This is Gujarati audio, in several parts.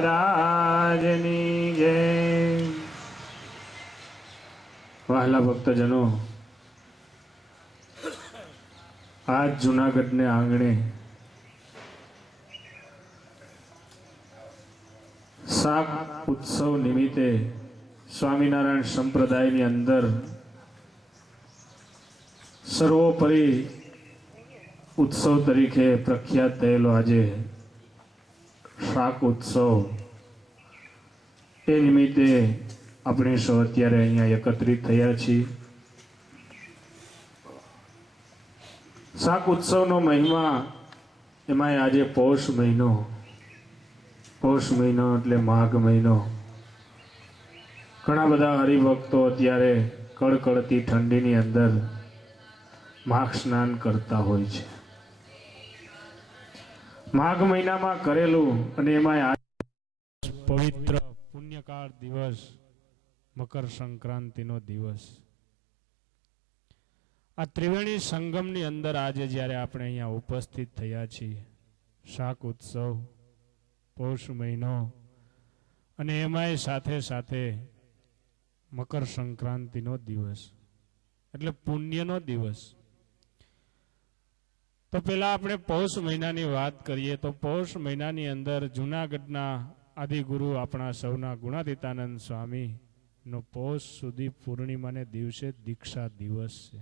महाराजनी जय। वहाला भक्तजनो, आज जूनागढ़ ने आंगणे शाक उत्सव निमित्ते स्वामीनारायण संप्रदाय अंदर सर्वोपरि उत्सव तरीके प्रख्यात थयेलो आजे शाक उत्सव ए निमित्ते अपने सौ अत्यारे अहींया एकत्रित थया छीए। शाक उत्सव नो महिमा एमां आजे पौष महीनो एटले माघ महीनो। घणा बधा हरिभक्तो अत्यारे कड़कड़ती ठंडीनी अंदर माघ स्नान करता होय छे। माघ महीना में करेलू अने एमांय पवित्र पुण्यकाळ दिवस मकर संक्रांति नो दिवस। आ त्रिवेणी संगम नी अंदर आज ज्यारे आपणे अहींया उपस्थित थया छीए, शाक उत्सव पौष महीनो अने एमांय साथे साथे मकर संक्रांति नो दिवस एटले पुण्य नो दिवस। तो पहला अपने पौष महीना की बात करिए तो पौष महीना अंदर जूनागढ़ना आदिगुरु अपना सौना गुणातीतानंद स्वामी नो पौष सुधी पूर्णिमा ने दिवसे दीक्षा दिवस है।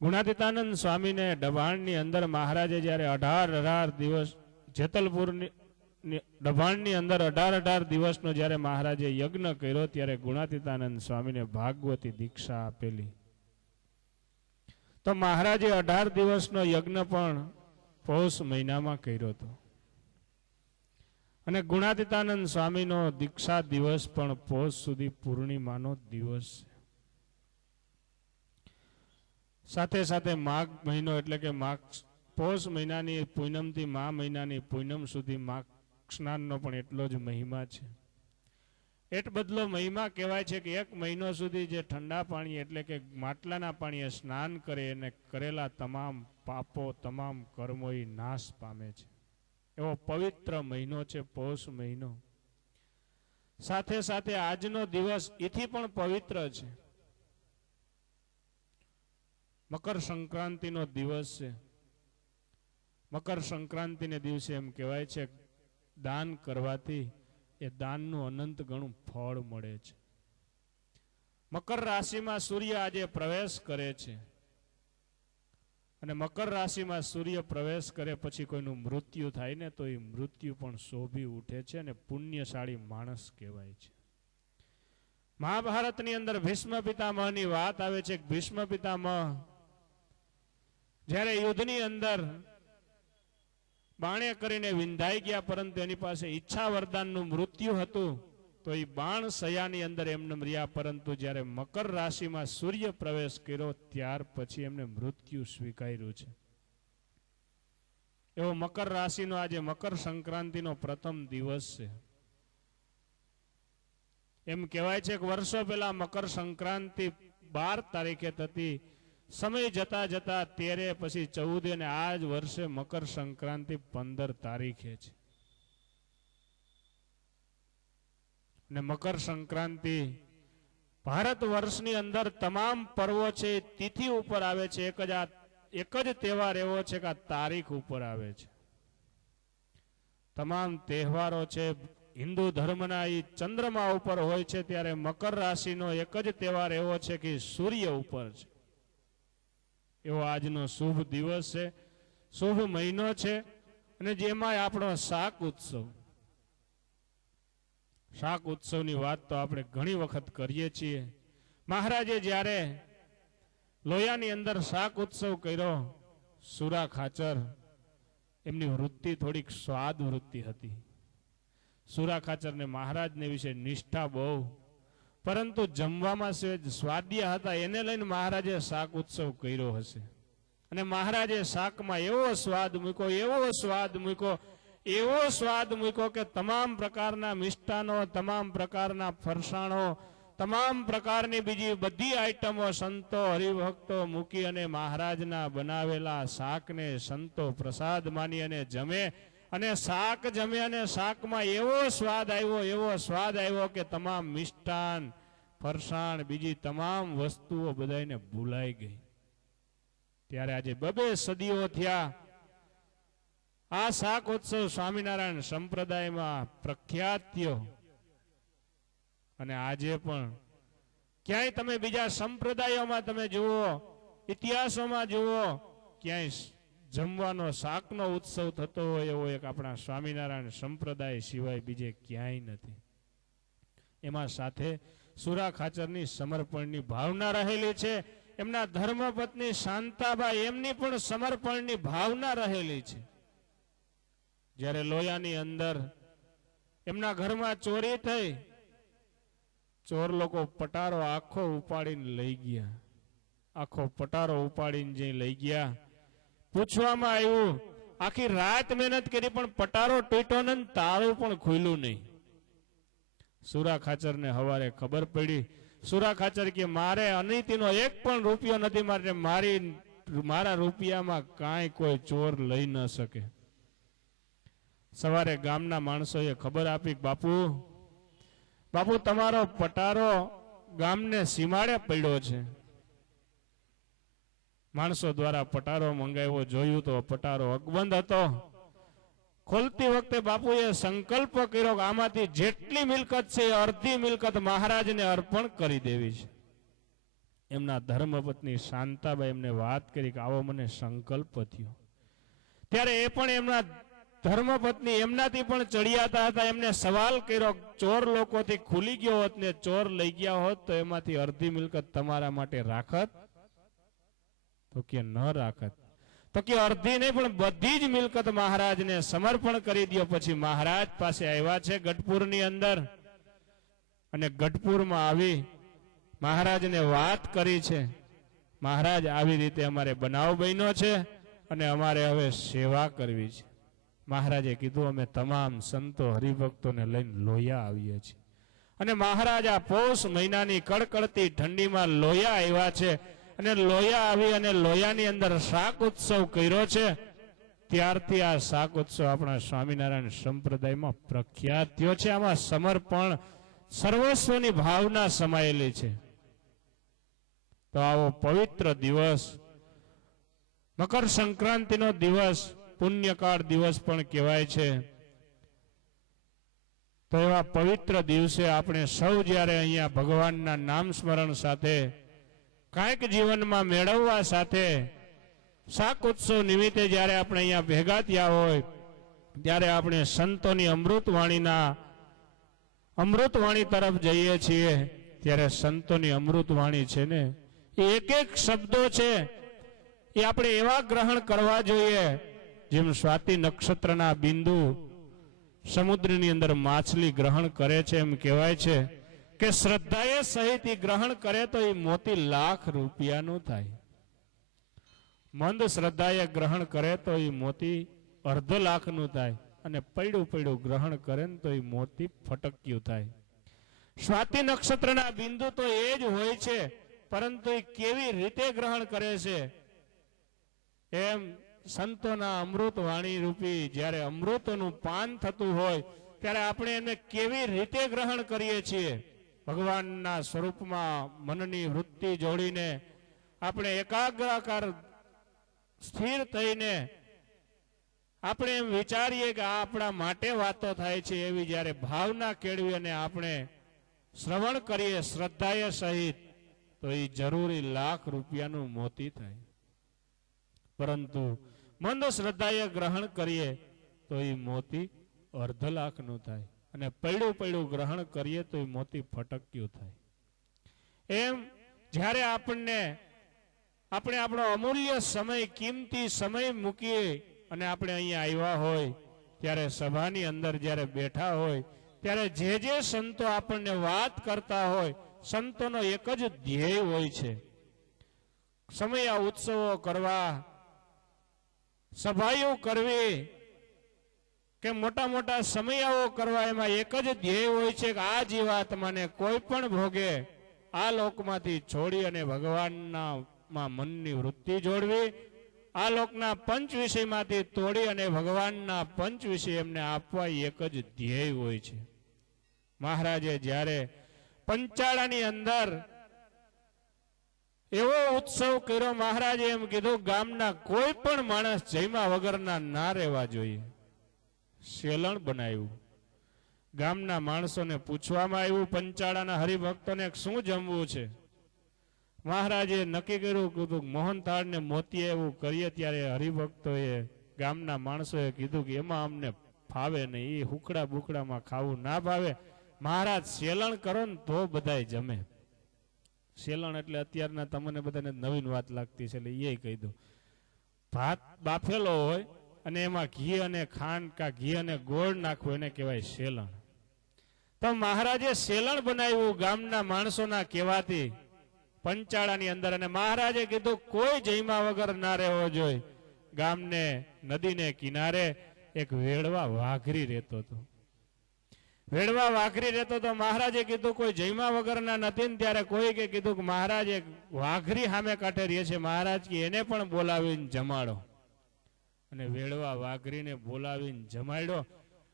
गुणातीतानंद स्वामी ने डभाण अंदर महाराजे जयरे 18 दिवस जेतलपुर डभाण अंदर 18 दिवस नो जयरे महाराजे यज्ञ कर्यो त्यारे गुणातीतानंद स्वामी ने भागवती दीक्षा आपेली। तो महाराजे 18 दिवस नो यज्ञ पण पौष महीना में कर्यो तो अने गुणातीतानंद स्वामी नो दीक्षा दिवस पण पौष सुधी पूर्णिमा नो दिवस। साथे साथे माघ महीनो एटले के माघ पौष महीना नी पूनम थी मा महीना नी पूनम सुधी माघ स्नान नो पण एटलो ज महिमा छे। एट बदलो महिमा कहेवाय छे कि एक महीनो सुधी जे ठंडा पाणी एटले के માટલાના પાણીએ સ્નાન કરે અને કરેલા તમામ પાપો તમામ કર્મો ઈ નાશ પામે છે। એવો પવિત્ર મહિનો છે પૌષ મહિનો। સાથે સાથે આજનો દિવસ એથી પણ પવિત્ર છે. મકર સંક્રાંતિનો દિવસ છે. મકર સંક્રાંતિને દિવસે એમ કહેવાય છે દાન કરવાથી એ દાનનું અનંત ગણું ફળ મળે છે. મકર રાશિમાં સૂર્ય આજે પ્રવેશ કરે છે અને મકર રાશિમાં સૂર્ય પ્રવેશ કરે પછી કોઈનું મૃત્યુ થાય ને તો એ મૃત્યુ પણ શોભી ઉઠે છે અને પુણ્યશાળી માણસ કહેવાય છે. મહાભારતની અંદર ભીષ્મ પિતામહની વાત આવે છે. ભીષ્મ પિતામહ જ્યારે યુદ્ધની અંદર બાણે કરીને વિંધાઈ ગયા, પરંતુ એની પાસે ઈચ્છા વરદાનનું મૃત્યુ હતું, તો એ બાણ સયાની અંદર એમને રહ્યા. પરંતુ જ્યારે મકર રાશિમાં સૂર્ય પ્રવેશ કર્યો ત્યાર પછી એમને મૃત્યુ સ્વીકાર્યું છે. એવો મકર રાશિનો આજે મકર સંક્રાંતિનો પ્રથમ દિવસ છે. એમ કહેવાય છે કે વર્ષો પહેલા મકર સંક્રાંતિ 12 તારીખે થતી. સમય જતા જતા 13, પછી 14 અને આ જ વર્ષે મકર સંક્રાંતિ 15 તારીખે છે. ને મકર સંક્રાંતિ ભારત વર્ષની અંદર તમામ પર્વો છે તિથિ ઉપર આવે છે. એક જ તહેવાર એવો છે કે આ તારીખ ઉપર આવે છે. તમામ તહેવારો છે હિન્દુ ધર્મના એ ચંદ્રમા ઉપર હોય છે, ત્યારે મકર રાશિનો એક જ તહેવાર એવો છે કે સૂર્ય ઉપર છે. એવો આજનો શુભ દિવસ છે, શુભ મહિનો છે. અને જેમાં આપણો શાક ઉત્સવની વાત તો આપણે ઘણી વખત કરીએ છીએ. મહારાજે જ્યારે લોયાની અંદર શાક ઉત્સવ કર્યો, સુરા ખાચર એમની વૃત્તિ થોડીક સ્વાદ વૃત્તિ હતી. સુરા ખાચરને મહારાજને વિશે નિષ્ઠા બહુ, પરંતુ જમવામાં સ્વાદ્ય હતા. એને લઈને મહારાજે શાક ઉત્સવ કર્યો હશે. અને મહારાજે શાકમાં એવો સ્વાદ મૂક્યો કે તમામ પ્રકારના મિષ્ટાનો, તમામ પ્રકારના ફરસાણો, તમામ પ્રકારની બીજી બધી આઈટમો સંતો હરિભક્તો મૂકી અને મહારાજના બનાવેલા શાકને સંતો પ્રસાદ માની અને જમે. અને શાક જમે અને શાકમાં એવો સ્વાદ આવ્યો કે તમામ મિષ્ટાન, ફરસાણ, બીજી તમામ વસ્તુઓ બધાને ભૂલાઈ ગઈ. ત્યારે આજે 2 સદીઓ થયા. આ શાક ઉત્સવ સ્વામિનારાયણ સંપ્રદાયમાં પ્રખ્યાત થયો. અને આજે પણ ક્યાંય તમે બીજા સંપ્રદાયોમાં તમે જુઓ, ઇતિહાસોમાં જુઓ, ક્યાંય જમવાનો શાકનો ઉત્સવ થતો હોય એવો એક આપણા સ્વામિનારાયણ સંપ્રદાય સિવાય બીજે ક્યાંય નથી. એમાં સાથે સુરા ખાચરની સમર્પણની ભાવના રહેલી છે. એમના ધર્મપત્ની શાંતાબાઈ એમની પણ સમર્પણની ભાવના રહેલી છે. જ્યારે લોયાની અંદર એમના ઘરમાં ચોરી થઈ, ચોર લોકો પટારો આખો ઉપાડીને લઈ ગયા. આખો પટારો ઉપાડીને જઈ લઈ ગયા. પૂછવામાં આવ્યું, આખી રાત મહેનત કરી પણ પટારો તૂટ્યો ને તાળું પણ ખુલ્યું નહીં. સુરા ખાચરને હવારે ખબર પડી. સુરા ખાચર કે મારે અનીતિનો 1 પણ રૂપિયો નથી, મારા રૂપિયામાં કાંઈ કોઈ ચોર લઈ ન શકે. સવારે ગામના માણસોએ ખબર આપી, બાપુ તમારો પટારો ગામને સીમાડે પડ્યો છે. માણસો દ્વારા પટારો મંગાવ્યો, જોયું તો પટારો અકબંધ હતો. ખોલતી વખતે બાપુએ સંકલ્પ કર્યો કે આમાંથી જેટલી મિલકત છે અડધી મિલકત મહારાજને અર્પણ કરી દેવી છે. એમના ધર્મપત્ની શાંતાબાઈ એમને વાત કરી કે આવો મને સંકલ્પ થયો. ત્યારે એ પણ એમના ધર્મપત્ની એમનાથી પણ ચડિયાતા હતા. એમને સવાલ કર્યો, ચોર લોકોથી ખુલી ગયો હોત ને ચોર લઈ ગયા હોત તો એમાંથી અડધી મિલકત તમારા માટે રાખત? તો કે ન રાખત. તો કે અડધી નહીં પણ બધી જ મિલકત મહારાજને સમર્પણ કરી દો. પછી મહારાજ પાસે આવ્યા છે ગઢપુરની અંદર, અને ગઢપુરમાં આવી મહારાજને વાત કરી છે. મહારાજ આવી રીતે અમારે બનાવ બન્યો છે અને અમારે હવે સેવા કરવી છે. મહારાજે કીધું અમે તમામ સંતો હરિભક્તોને લઈને લોયા આવીએ છીએ. અને મહારાજ આ પોષ મહિનાની કડકડતી ઠંડીમાં લોયા આવ્યા છે. અને લોયા આવી અને લોયાની અંદર શાક ઉત્સવ કર્યો છે. ત્યારથી આ શાક ઉત્સવ આપણા સ્વામિનારાયણ સંપ્રદાયમાં પ્રખ્યાત થયો છે. આમાં સમર્પણ સર્વસ્વની ભાવના સમાયેલી છે. તો આવો પવિત્ર દિવસ, મકર સંક્રાંતિનો દિવસ પુણ્યકાળ દિવસ પણ કહેવાય છે. તો એવા પવિત્ર દિવસે આપણે સૌ જ્યારે અહીંયા ભગવાનના નામ સ્મરણ સાથે કાંઈક જીવનમાં મેળવવા સાથે શાક ઉત્સવ નિમિત્તે જ્યારે આપણે અહીંયા ભેગા થયા હોય ત્યારે આપણે સંતોની અમૃતવાણી તરફ જઈએ છીએ. ત્યારે સંતોની અમૃતવાણી છે ને, એ એક એક શબ્દો છે એ આપણે એવા ગ્રહણ કરવા જોઈએ જેમ સ્વાતિ નક્ષત્રના બિંદુ સમુદ્રની અંદર માછલી ગ્રહણ કરે છે. એમ કહેવાય છે કે શ્રદ્ધાએ સહિત એ ગ્રહણ કરે તો એ મોતી લાખ રૂપિયાનું થાય. મંદ શ્રદ્ધાએ ગ્રહણ કરે તો એ મોતી અડધો લાખનું થાય, અને પડ્યું ગ્રહણ કરે ને તો એ મોતી ફટક્યું થાય. સ્વાતિ નક્ષત્રના બિંદુ તો એ જ હોય છે, પરંતુ એ કેવી રીતે ગ્રહણ કરે છે, એમ સંતોના અમૃત વાણી રૂપી જ્યારે અમૃતનું પાન થતું હોય ત્યારે આપણે એને કેવી રીતે ગ્રહણ કરીએ છીએ. ભગવાનના સ્વરૂપમાં મનની વૃત્તિ જોડીને આપણે એકાગ્રાકાર સ્થિર થઈને આપણે એમ વિચારીએ કે આ આપણા માટે વાતો થાય છે, એવી જ્યારે ભાવના કેળવી અને આપણે શ્રવણ કરીએ શ્રદ્ધાએ સહિત, તો એ જરૂરી લાખ રૂપિયાનું મોતી થાય. પરંતુ મંદ શ્રદ્ધાએ ગ્રહણ કરીએ તો એ મોતી અર્ધ લાખનું થાય, અને પડ્યું ગ્રહણ કરીએ તો એ મોતી ફટક્યું થાય. એમ જ્યારે આપણે આપણો અમૂલ્ય સમય, કિંમતી સમય મૂકીએ અને આપણે અહીંયા આવ્યા હોય ત્યારે સભાની અંદર જ્યારે બેઠા હોય ત્યારે જે સંતો આપણને વાત કરતા હોય, સંતોનો એક જ ધ્યેય હોય છે, સમય ઉત્સવો કરવા, સભાઓ કરવી કે મોટા સમયાઓ કરવા, એમાં એક જ ધ્યેય હોય છે કે આ જીવાત્માને કોઈ પણ ભોગે આ લોકમાંથી છોડી અને ભગવાનના મનની વૃત્તિ જોડવી, આ લોકના પંચ વિષયમાંથી તોડી અને ભગવાનના પંચ વિષય એમને આપવા એક જ ધ્યેય હોય છે. મહારાજે જ્યારે પંચાળાની અંદર એવો ઉત્સવ કર્યો, મહારાજે એમ કીધું ગામના કોઈ પણ માણસ જમ્યા વગરના ના રહેવા જોઈએ. શેલણ બનાવ્યું, ગામના માણસોને પૂછવામાં આવ્યું, પંચાળાના હરિભક્તોને શું જમવું છે. મહારાજે નક્કી કર્યું કીધું મોહન થાળ ને મોતીએ એવું કરીએ. ત્યારે હરિભક્તોએ, ગામના માણસોએ કીધું કે એમાં અમને ફાવે નહીં, એ હુકડા બુકડામાં ખાવું ના ભાવે. મહારાજ શેલણ કરો ને તો બધાય જમે. શેલણ એટલે અત્યારના તમને બધાને નવીન વાત લાગતી છે, એટલે એ કહી દઉં. ભાત બાફેલો હોય અને એમાં ઘી અને ખાંડ કા ઘી અને ગોળ નાખવું, એને કહેવાય શેલણ. તો મહારાજે શેલણ બનાવ્યું ગામના માણસોના કહેવાથી પંચાળાની અંદર, અને મહારાજે કીધું કોઈ જમ્યા વગર ના રહેવો જોઈએ. ગામને નદીને કિનારે એક વેડવા વાઘરી રહેતો હતો. વેડવા વાઘરી રહેતો તો મહારાજે કીધું કોઈ જમ્યા વગરના નથી ને, ત્યારે કોઈ કે કીધું કે મહારાજ એક વાઘરી સામે કાંઠે રહે છે, મહારાજ કે એને પણ બોલાવીને જમાડો. અને વેડવા વાઘરીને બોલાવીને જમાડ્યો.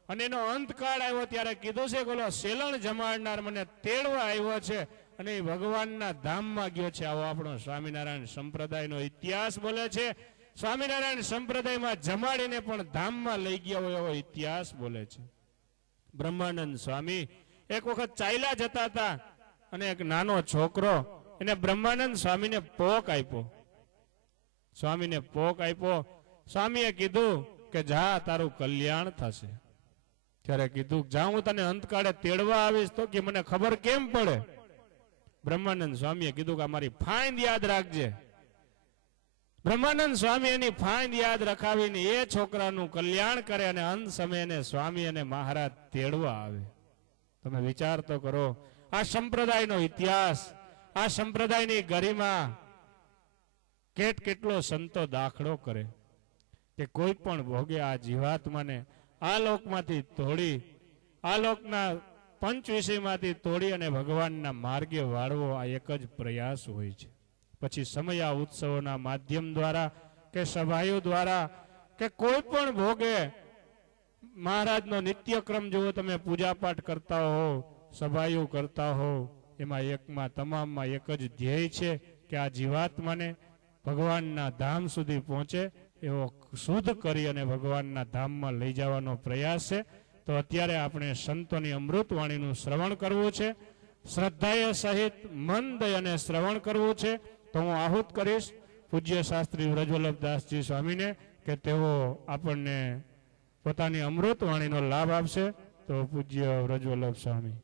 અને એનો અંતકાળ આવ્યો ત્યારે કીધું છે કે ઓલો શેલણ જમાડનાર મને તેડવા આવ્યો છે અને એ ભગવાનના ધામમાં ગયો છે. આવો આપણો સ્વામિનારાયણ સંપ્રદાયનો ઇતિહાસ બોલે છે. સ્વામિનારાયણ સંપ્રદાયમાં જમાડીને પણ ધામમાં લઈ ગયા હોય એવો ઇતિહાસ બોલે છે. બ્રહ્માનંદ સ્વામી એક વખત ચાલ્યા જતા હતા અને એક નાનો છોકરો એને બ્રહ્માનંદ સ્વામીને પોક આપ્યો. સ્વામીને પોક આપ્યો. સ્વામીએ કીધું કે જા તારું કલ્યાણ થશે. ત્યારે કીધું જા હું તને અંતકાળે તેડવા આવીશ. તો કે મને ખબર કેમ પડે? બ્રહ્માનંદ સ્વામીએ કીધું કે અમારી ફાંદ યાદ રાખજે. બ્રહ્માનંદ સ્વામી એની ફાંદ યાદ રખાવીને એ છોકરાનું કલ્યાણ કરે અને અંત સમયે સ્વામી અને મહારાજ તેડવા આવે. તમે વિચાર તો કરો, આ સંપ્રદાયનો ઇતિહાસ, આ સંપ્રદાયની ગરિમા કેટલો સંતો દાખલો કરે કે કોઈ પણ ભોગે આ જીવાત્માને આ લોકમાંથી તોડી, આ લોકના પંચ વિષયમાંથી તોડી અને ભગવાનના માર્ગે વાળવો, આ એક જ પ્રયાસ હોય છે. પછી સમયા ઉત્સવોના માધ્યમ દ્વારા કે સભાઓ દ્વારા કે કોઈ પણ ભોગે મહારાજનો નિત્યક્રમ જો તમે પૂજાપાઠ કરતા હો, સભાયું કરતા હોવ, એમાં એકમાં તમામમાં એક જ ધ્યેય છે કે આ જીવાત્માને ભગવાનના ધામ સુધી પહોંચે એવો શુદ્ધ કરી અને ભગવાનના ધામમાં લઈ જવાનો પ્રયાસ છે. તો અત્યારે આપણે સંતોની અમૃતવાણીનું શ્રવણ કરવું છે, શ્રદ્ધાએ સહિત મન દઈ અને શ્રવણ કરવું છે. તો હું આહુત કરીશ પૂજ્ય શાસ્ત્રી વ્રજવલ્લભદાસજી સ્વામીને કે તેઓ આપણને પોતાની અમૃતવાણીનો લાભ આપશે. તો પૂજ્ય વ્રજવલ્લભ સ્વામી.